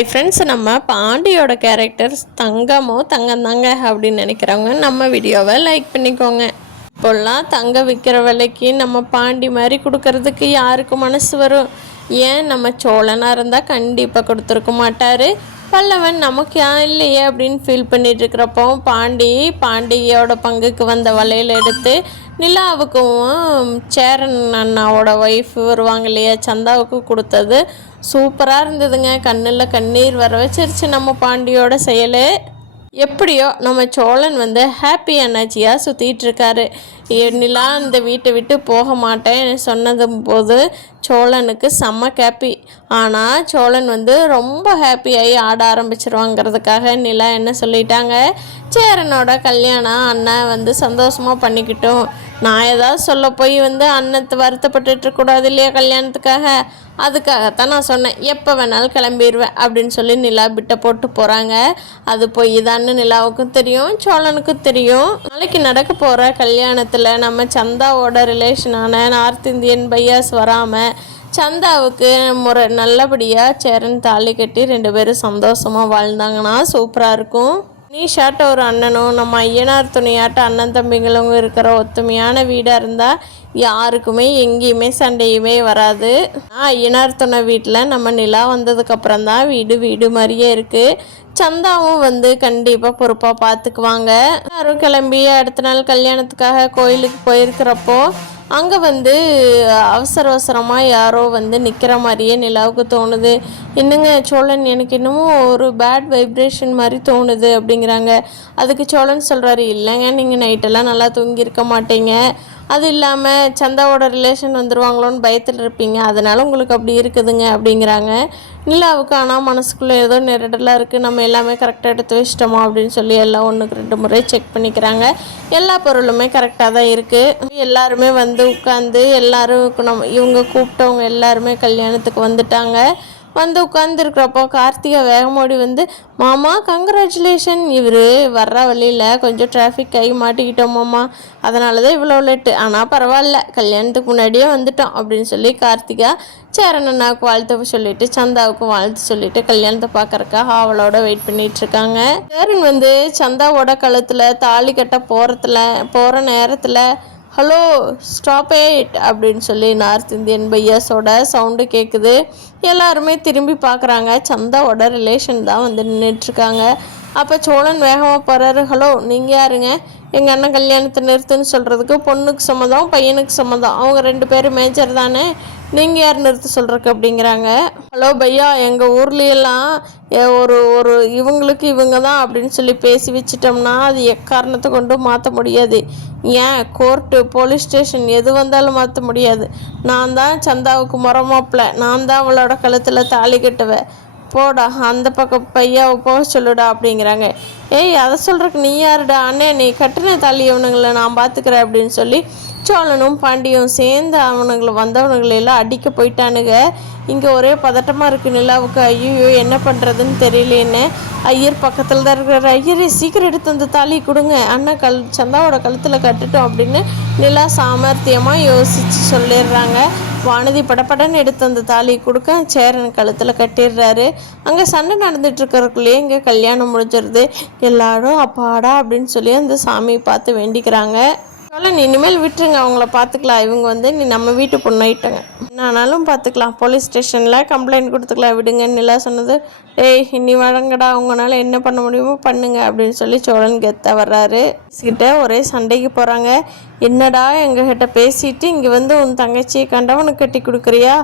Hi friends, நம்ம பாண்டியோட characters தங்கமோ தங்கந்தாங்க அப்படின்னு நினைக்கிறவங்க நம்ம வீடியோவை லைக் பண்ணிக்கோங்க. இப்போல்லாம் தங்க விற்கிற விலைக்கு நம்ம பாண்டி மாதிரி கொடுக்கறதுக்கு யாருக்கு மனசு வரும்? ஏன் நம்ம சோழனாக இருந்தால் கண்டிப்பாக கொடுத்துருக்க மாட்டார். பல்லவன் நமக்கு இல்லையே அப்படின்னு ஃபீல் பண்ணிட்டு இருக்கிறப்போ பாண்டியோட பங்குக்கு வந்த வலையில் எடுத்து நிலாவுக்கும் சேரன் அண்ணாவோட ஒய்ஃப் வருவாங்க இல்லையா, சந்தாவுக்கு கொடுத்தது சூப்பராக இருந்ததுங்க. கண்ணில் கண்ணீர் வர வச்சிருச்சு நம்ம பாண்டியோட செயல். எப்படியோ நம்ம சோழன் ஹாப்பி எனர்ஜியாக சுற்றிட்டு இருக்காரு. நிலா இந்த வீட்டை விட்டு போக மாட்டேன் சொன்னது போது சோழனுக்கு செம்ம ஹாப்பி. ஆனால் சோழன் ரொம்ப ஹாப்பியாகி ஆட ஆரம்பிச்சிருவாங்கிறதுக்காக நிலா என்ன சொல்லிட்டாங்க, சேரனோட கல்யாணம் அண்ணன் சந்தோஷமாக பண்ணிக்கிட்டோம். நான் ஏதாவது சொல்ல போய் அண்ணத்தை வருத்தப்பட்டு இருக்கக்கூடாது இல்லையா கல்யாணத்துக்காக, அதுக்காகத்தான் நான் சொன்னேன், எப்போ வேணாலும் கிளம்பிடுவேன் அப்படின்னு சொல்லி நிலா பிட்ட போட்டு போகிறாங்க. அது போய் தான்னு நிலாவுக்கும் தெரியும், சோழனுக்கும் தெரியும். நாளைக்கு நடக்க போகிற கல்யாணத்தில் நம்ம சந்தாவோட ரிலேஷனான நார்த் இந்தியன் பையாஸ் வராமல் சந்தாவுக்கு நல்லபடியாக சேரன் தாலி கட்டி 2 பேரும் சந்தோஷமாக வாழ்ந்தாங்கன்னா சூப்பராக இருக்கும். நீஷாட்ட ஒரு அண்ணனும் நம்ம ஐயனார் துணையாட்ட அண்ணன் தம்பிங்களும் இருக்கிற ஒத்துமையான வீடாக இருந்தால் யாருக்குமே எங்கேயுமே சண்டையுமே வராது. ஐயனார் துணை வீட்டில் நம்ம நிலா வந்ததுக்கப்புறம் தான் வீடு மாதிரியே இருக்குது. சந்தாவும் கண்டிப்பாக பொறுப்பாக பார்த்துக்குவாங்க. எல்லாரும் கிளம்பி அடுத்த நாள் கல்யாணத்துக்காக கோயிலுக்கு போயிருக்கிறப்போ அங்கே அவசரமாக யாரோ நிற்கிற மாதிரியே நிலாவுக்கு தோணுது. என்னங்க சோழன், எனக்கு இன்னமும் ஒரு பேட் வைப்ரேஷன் மாதிரி தோணுது அப்படிங்கிறாங்க. அதுக்கு சோழன் சொல்கிறாரு, இல்லைங்க நீங்கள் நைட்டெல்லாம் நல்லா தூங்கியிருக்க மாட்டீங்க, அது இல்லாமல் சந்தாவோட ரிலேஷன் வந்துடுவாங்களோன்னு பயத்தில் இருப்பீங்க, அதனால் உங்களுக்கு அப்படி இருக்குதுங்க அப்படிங்கிறாங்க. நிலாவுக்கு ஆனால் மனசுக்குள்ளே ஏதோ நெருடலாக இருக்குது, நம்ம எல்லாமே கரெக்டாக எடுத்து வச்சிட்டோமா அப்படின்னு சொல்லி எல்லாம் 1-2 முறை செக் பண்ணிக்கிறாங்க. எல்லா பொருளுமே கரெக்டாக தான் இருக்குது. எல்லாருமே உட்காந்து எல்லாரும் இவங்க கூப்பிட்டவங்க எல்லாருமே கல்யாணத்துக்கு வந்துட்டாங்க. உட்காந்துருக்கிறப்போ கார்த்திகா வேகமோடி மாமா கங்க்ராச்சுலேஷன், இவர் வர்ற வழியில் கொஞ்சம் டிராஃபிக் ஆகி மாட்டிக்கிட்டோம் மாமா, அதனால தான் இவ்வளோ லேட்டு, ஆனால் பரவாயில்ல கல்யாணத்துக்கு முன்னாடியே வந்துட்டோம் அப்படின்னு சொல்லி கார்த்திகா சேரன் அண்ணாவுக்கு வாழ்த்து சொல்லிட்டு சந்தாவுக்கும் வாழ்த்து சொல்லிட்டு கல்யாணத்தை பார்க்கறக்காக அவளோட வெயிட் பண்ணிட்டு இருக்காங்க. சேரன் சந்தாவோட கழுத்தில் தாலி கட்ட போகிற நேரத்தில் ஹலோ ஸ்டாப் இட் அப்படின்னு சொல்லி நார்த் இந்தியன் பையாஸோட சவுண்டு கேட்குது. எல்லாருமே திரும்பி பார்க்குறாங்க. சந்தாவோட ரிலேஷன் தான் நின்றுட்டுருக்காங்க. அப்போ சோழன் வேகமாக போகிறாரு. ஹலோ நீங்கள் யாருங்க, எங்கள் அண்ணன் கல்யாணத்தை நிறுத்துன்னு சொல்கிறதுக்கு? பொண்ணுக்கு சம்மதம் பையனுக்கு சம்மதம், அவங்க 2 பேரும் மேஜர் தானே, நீங்கள் யார் நிறுத்த சொல்கிறக்கு அப்படிங்கிறாங்க. ஹலோ பையா, எங்கள் ஊர்லேயெல்லாம் ஒரு இவங்களுக்கு இவங்க தான் அப்படின்னு சொல்லி பேசி வச்சிட்டோம்னா அது எக்காரணத்தை கொண்டு மாற்ற முடியாது. ஏன் கோர்ட்டு போலீஸ் ஸ்டேஷன் எது வந்தாலும் மாற்ற முடியாது. நான் தான் சந்தாவுக்கு முறமாப்பில், நான் தான் அவளோட கழுத்தில் தாலி கட்டுவேன், போடா அந்த பக்கம் பையாவை போக சொல்லுடா அப்படிங்கிறாங்க. ஏய் அதை சொல்கிறக்கு நீ யாருடா, அண்ணே நீ கட்டின தாலி அவனுங்களை நான் பார்த்துக்கிறேன் அப்படின்னு சொல்லி சோழனும் பாண்டியும் சேர்ந்து வந்தவனுங்களெல்லாம் அடிக்க போயிட்டானுங்க. இங்கே ஒரே பதட்டமாக இருக்குது நிலாவுக்கு. ஐயோ என்ன பண்ணுறதுன்னு தெரியலேன்னு ஐயர் பக்கத்தில் தான் இருக்கிறார். ஐயரே சீக்கிரம் எடுத்து அந்த தாலி கொடுங்க, அண்ணன் சந்தாவோட கழுத்தில் கட்டுட்டோம் அப்படின்னு நிலா சாமர்த்தியமாக யோசித்து சொல்லிடுறாங்க. வானதி படப்படன்னு எடுத்து அந்த தாலி கொடுக்க சேரன் கழுத்தில் கட்டிடுறாரு. அங்கே சண்டை நடந்துட்டு இருக்கிறதுக்குள்ளேயே இங்கே கல்யாணம் முடிஞ்சிருது. எல்லாரும் அப்பாடா அப்படின்னு சொல்லி அந்த சாமியை பார்த்து வேண்டிக்கிறாங்க. நீ இனிமேல் விட்டுருங்க, அவங்கள பார்த்துக்கலாம், இவங்க நீ நம்ம வீட்டு பொண்ணாயிட்டாங்க, என்னானாலும் பார்த்துக்கலாம், போலீஸ் ஸ்டேஷனில் கம்ப்ளைண்ட் கொடுத்துக்கலாம், விடுங்கன்னு நிலா சொன்னது. ஏய் இனி வழங்கடா, அவங்களால என்ன பண்ண முடியுமோ பண்ணுங்க அப்படின்னு சொல்லி சோழன் கெத்த வர்றாரு. கிட்ட ஒரே சண்டைக்கு போகிறாங்க. என்னடா எங்ககிட்ட பேசிட்டு இங்கே உன் தங்கச்சியை கண்டவனுக்கு கட்டி கொடுக்குறியா,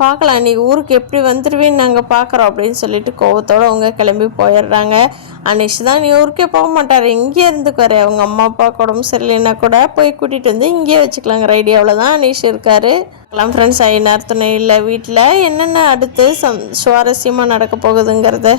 பார்க்கலாம் நீ ஊருக்கு எப்படி வந்துடுவேன்னு நாங்கள் பார்க்குறோம் அப்படின்னு சொல்லிட்டு கோவத்தோடு அவங்க கிளம்பி போயிடுறாங்க. அனிஷ் தான் நீ ஊருக்கே போக மாட்டார், இங்கே இருந்துக்குவார், அவங்க அம்மா அப்பா உடம்பு சரியில்லைன்னா கூட போய் கூட்டிகிட்டு இங்கேயே வச்சுக்கலாங்கிற ஐடியாவில் தான் அனிஷ் இருக்கார். ஃப்ரெண்ட்ஸ், ஐயனார் துணை இல்லை வீட்டில் என்னென்ன அடுத்து சுவாரஸ்யமாக நடக்க போகுதுங்கிறத